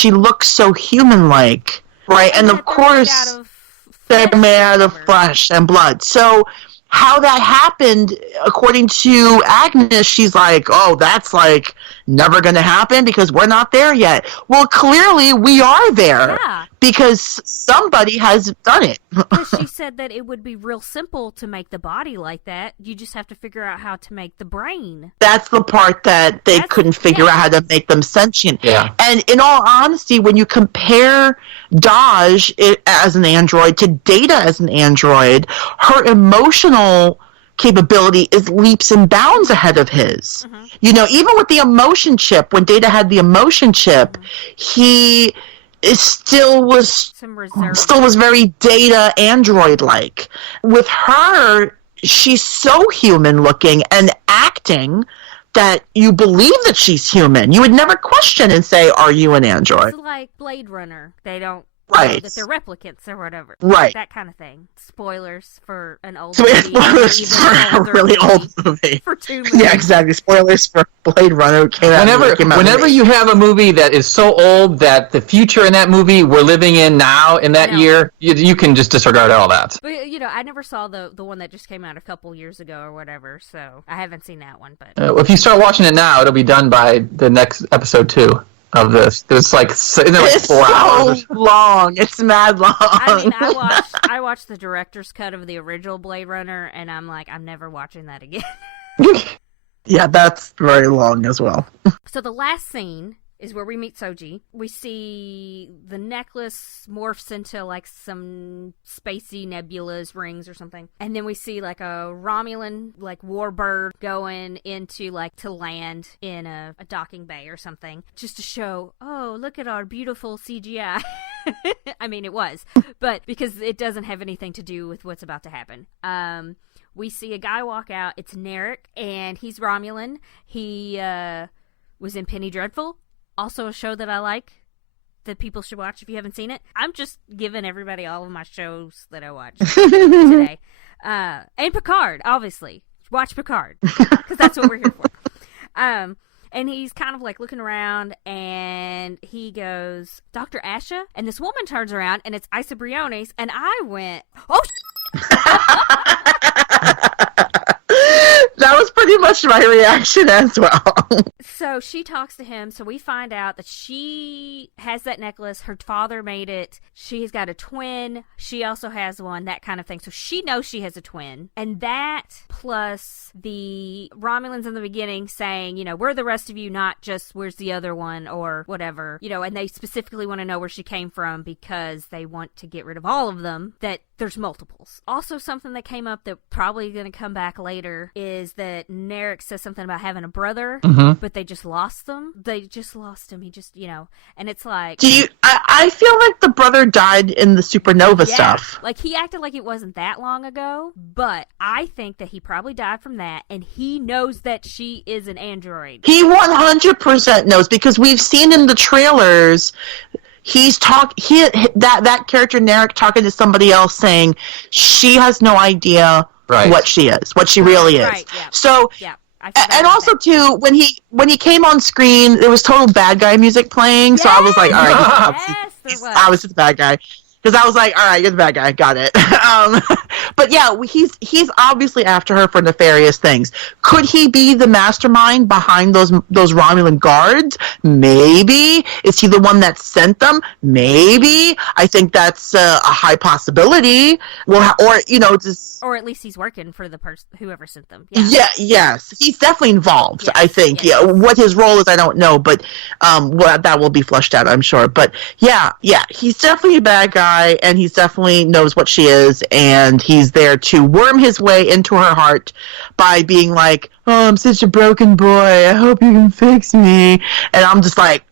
she looks so human-like, right? And of course, they're made out of flesh and blood. So how that happened, according to Agnes, she's like, oh, that's like never going to happen because we're not there yet. Well, clearly we are there because somebody has done it. Because she said that it would be real simple to make the body like that. You just have to figure out how to make the brain. That's the part that they couldn't figure out how to make them sentient. Yeah. And in all honesty, when you compare Daj as an android to Data as an android, her emotional capability is leaps and bounds ahead of his. Mm-hmm. You know, even with the emotion chip, when Data had the emotion chip, he still was very Data android-like. With her, she's so human-looking and acting that you believe that she's human. You would never question and say, are you an android? It's like Blade Runner. They don't know that they're replicants or whatever. Right. That kind of thing. Spoilers for an old movie. Spoilers for a really old movie. For 2 movies. Yeah, exactly. Spoilers for Blade Runner. Whenever you have a movie that is so old that the future in that movie we're living in now, in that year, you can just disregard all that. But, you know, I never saw the one that just came out a couple years ago or whatever, so I haven't seen that one. But if you start watching it now, it'll be done by the next episode 2. Of this, it's like 4 hours. So long. It's mad long. I mean, I watched the director's cut of the original Blade Runner, and I'm like, I'm never watching that again. Yeah, that's very long as well. So the last scene is where we meet Soji. We see the necklace morphs into like some spacey nebulas, rings or something. And then we see like a Romulan like warbird going into like to land in a docking bay or something. Just to show, oh, look at our beautiful CGI. I mean, it was. But because it doesn't have anything to do with what's about to happen. We see a guy walk out. It's Narek, and he's Romulan. He was in Penny Dreadful. Also a show that I like, that people should watch if you haven't seen it. I'm just giving everybody all of my shows that I watched today. And Picard, obviously. Watch Picard, because that's what we're here for. And he's kind of like looking around, and he goes, Dr. Asha? And this woman turns around, and it's Isa Briones, and I went, oh, That was pretty much my reaction as well. So she talks to him. So we find out that she has that necklace. Her father made it. She's got a twin. She also has one, that kind of thing. So she knows she has a twin. And that plus the Romulans in the beginning saying, you know, we're the rest of you, not just where's the other one or whatever. You know, and they specifically want to know where she came from because they want to get rid of all of them, that there's multiples. Also something that came up that probably going to come back later is that Narek says something about having a brother, but they just lost them. They just lost him. He just, you know, and it's like... I feel like the brother died in the supernova stuff. Like, he acted like it wasn't that long ago, but I think that he probably died from that, and he knows that she is an android. He 100% knows, because we've seen in the trailers... that character Narek talking to somebody else saying she has no idea what she is, what she really is. Right, yeah. So, yeah, and also too, when he came on screen, there was total bad guy music playing. Yes! So I was like, all right, I was just a bad guy. Because I was like, all right, you're the bad guy, got it. But yeah, he's obviously after her for nefarious things. Could he be the mastermind behind those Romulan guards? Maybe. Is he the one that sent them? Maybe. I think that's a high possibility. Well, or you know, just. Or at least he's working for the person, whoever sent them. Yes, he's definitely involved. Yes, I think. yes. Yeah, what his role is, I don't know, but that will be fleshed out, I'm sure. But yeah, he's definitely a bad guy, and he definitely knows what she is, and he's there to worm his way into her heart by being like, "Oh, I'm such a broken boy. I hope you can fix me." And I'm just like,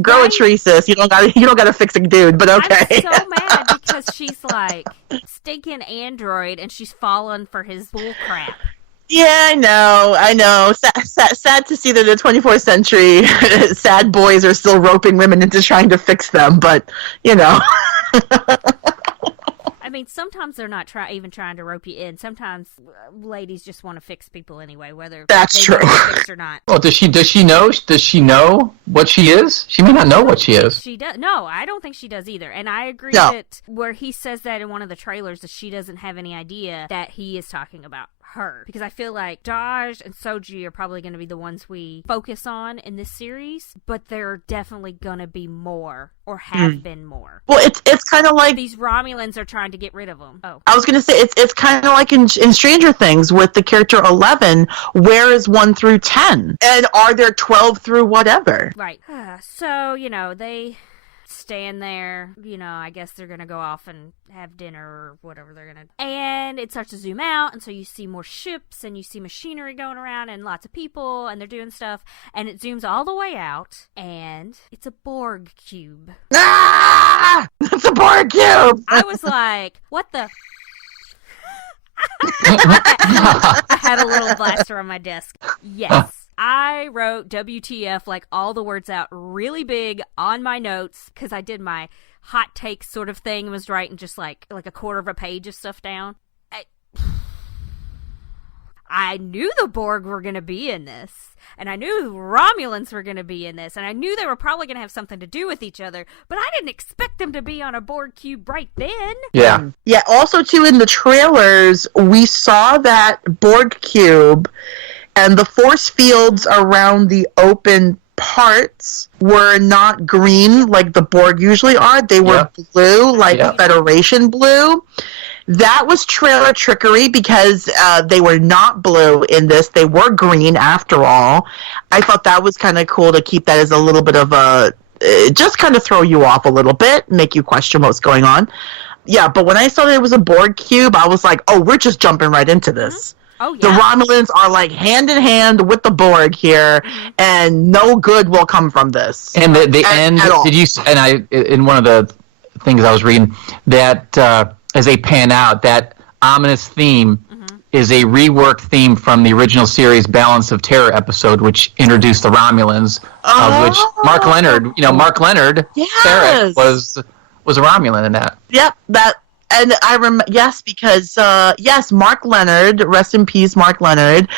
grow a tree, sis. You don't gotta fix a dude, but okay. I'm so mad because she's like stinking android, and she's fallen for his bull crap. Yeah, I know. Sad to see that in the 24th century, sad boys are still roping women into trying to fix them, but, you know. I I mean, sometimes they're not even trying to rope you in. Sometimes ladies just want to fix people anyway, whether That's they true. want to fix or not. Well, does she know? Does she know what she is? She may not know what she is. She does. No, I don't think she does either. And I agree No. that where he says that in one of the trailers, that she doesn't have any idea that he is talking about her, because I feel like Daj and Soji are probably going to be the ones we focus on in this series, but there are definitely going to be more, or have been more. Well, it's kind of like These Romulans are trying to get rid of them. Oh, I was going to say it's kind of like in Stranger Things with the character 11. Where is 1 through 10, and are there 12 through whatever? right. So they stand there, I guess they're gonna go off and have dinner or whatever they're gonna, and it starts to zoom out, and so you see more ships and you see machinery going around and lots of people and they're doing stuff, and it zooms all the way out and it's a Borg cube. Ah! It's a Borg cube! I was like, what the I had a little blaster on my desk. Yes. I wrote WTF, like all the words out really big on my notes, because I did my hot take sort of thing and was writing just like a quarter of a page of stuff down. I knew the Borg were going to be in this, and I knew Romulans were going to be in this, and I knew they were probably going to have something to do with each other, but I didn't expect them to be on a Borg cube right then. Yeah. Yeah, also, too, in the trailers, we saw that Borg cube, and the force fields around the open parts were not green like the Borg usually are. They were blue, like Federation blue. That was trailer trickery, because they were not blue in this. They were green after all. I thought that was kind of cool to keep that as a little bit of a... just kind of throw you off a little bit, make you question what's going on. Yeah, but when I saw that it was a Borg cube, I was like, oh, we're just jumping right into this. Oh, yeah. The Romulans are like hand in hand with the Borg here, and no good will come from this. And the end, did you? And I, in one of the things I was reading, that as they pan out, that ominous theme is a reworked theme from the original series Balance of Terror episode, which introduced the Romulans, of which Mark Leonard, Mark Sarek was a Romulan in that. Yep, that. And I remember, yes, because, Mark Leonard, rest in peace, Mark Leonard,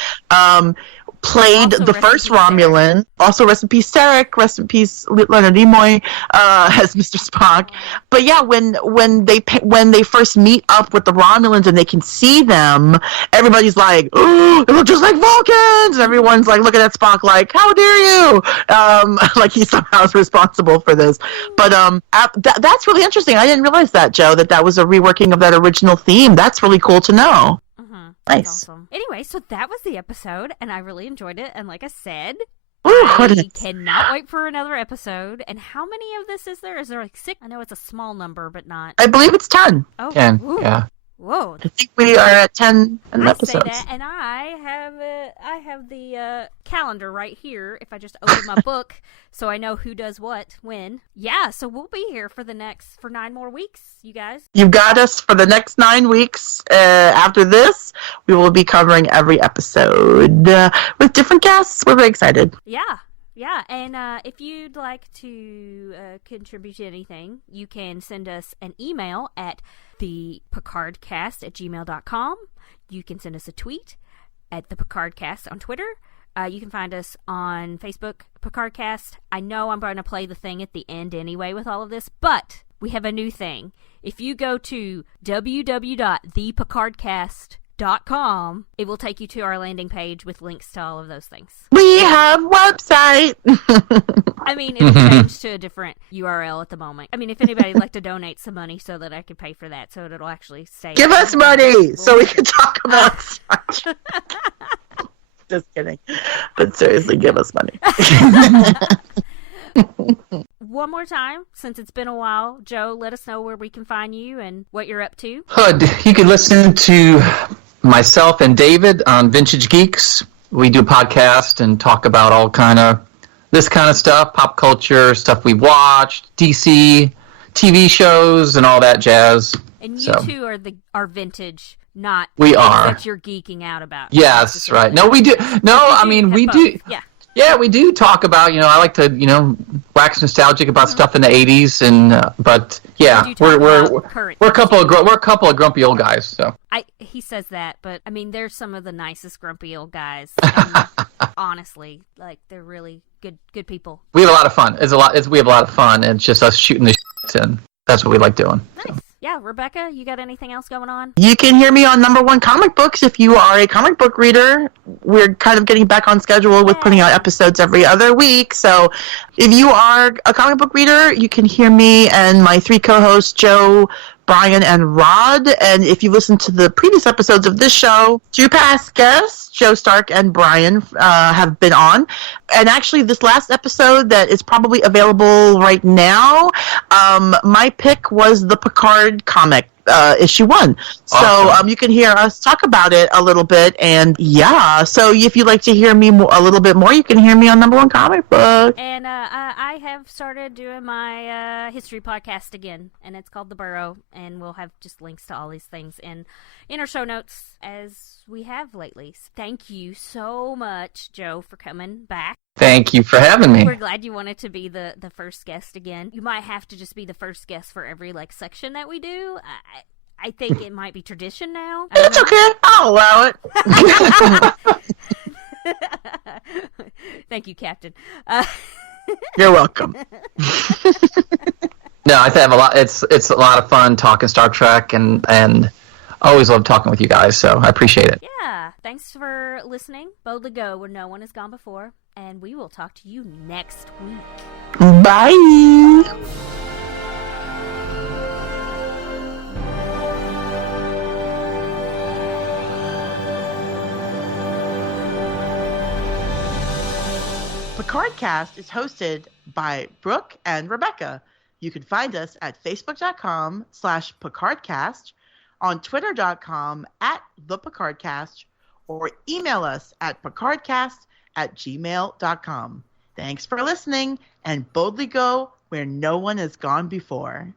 played Also the first Romulan. Sarek. Also, rest in peace, Sarek. Rest in peace, Leonard Nimoy, as Mr. Spock. But yeah, when they first meet up with the Romulans and they can see them, everybody's like, "Oh, it looks just like Vulcans!" And everyone's like looking at Spock like, "How dare you?" Like he somehow is responsible for this. But that's really interesting. I didn't realize that, Joe, that was a reworking of that original theme. That's really cool to know. Nice. Awesome. Anyway, so that was the episode, and I really enjoyed it. And like I said, Ooh, I cannot wait for another episode. And how many of this is there? Is there like 6? I know it's a small number, but not. I believe it's 10. Oh, 10, ooh. yeah. Whoa. I think we are at 10 episodes. I say that, and I have the calendar right here. If I just open my book, so I know who does what when. Yeah, so we'll be here for 9 more weeks, you guys. You've got us for the next 9 weeks. After this, we will be covering every episode with different guests. We're very excited. Yeah, and if you'd like to contribute to anything, you can send us an email at thepicardcast@gmail.com. You can send us a tweet at thepicardcast on Twitter. You can find us on Facebook, Picardcast. I know I'm going to play the thing at the end anyway with all of this, but we have a new thing. If you go to www.thepicardcast.com, it will take you to our landing page with links to all of those things. We have website. I mean, it's changed to a different URL at the moment. I mean, if anybody'd like to donate some money so that I could pay for that, so it'll actually stay. Give us money so we can talk about such. Just kidding. But seriously, give us money. One more time, since it's been a while, Joe, let us know where we can find you and what you're up to. You can listen to myself and David on Vintage Geeks. We do a podcast and talk about all this kind of stuff, pop culture, stuff we've watched, DC, TV shows, and all that jazz. And you two are vintage, not we are that you're geeking out about. Yes, right. No, we do. No, I mean we do. Yeah. Yeah, we do talk about, I like to, wax nostalgic about stuff in the 80s, and but yeah, we're a couple of grumpy old guys. So he says that, but I mean, they're some of the nicest grumpy old guys. Honestly, like they're really good people. We have a lot of fun. We have a lot of fun, and it's just us shooting the shit, and that's what we like doing. Nice. So. Yeah, Rebecca, you got anything else going on? You can hear me on Number One Comic Books if you are a comic book reader. We're kind of getting back on schedule with putting out episodes every other week. So if you are a comic book reader, you can hear me and my 3 co-hosts, Joe, Brian, and Rod. And if you listen to the previous episodes of this show, 2 past guests, Joe Stark and Brian, have been on. And actually, this last episode that is probably available right now, my pick was the Picard comic. Issue 1. Awesome. So you can hear us talk about it a little bit, and yeah, so if you'd like to hear me a little bit more, you can hear me on Number One Comic Book. And I have started doing my history podcast again, and it's called The Burrow, and we'll have just links to all these things in our show notes as we have lately. Thank you so much, Joe, for coming back. Thank you for having me. We're glad you wanted to be the first guest again. You might have to just be the first guest for every section that we do. I think it might be tradition now. It's okay. I'll allow it. Thank you, Captain. You're welcome. No, I have a lot. It's a lot of fun talking Star Trek, and I always love talking with you guys. So I appreciate it. Yeah, thanks for listening. Boldly go where no one has gone before. And we will talk to you next week. Bye. Picardcast is hosted by Brooke and Rebecca. You can find us at facebook.com/Picardcast, on twitter.com @ThePicardcast, or email us at picardcast@gmail.com. Thanks for listening, and boldly go where no one has gone before.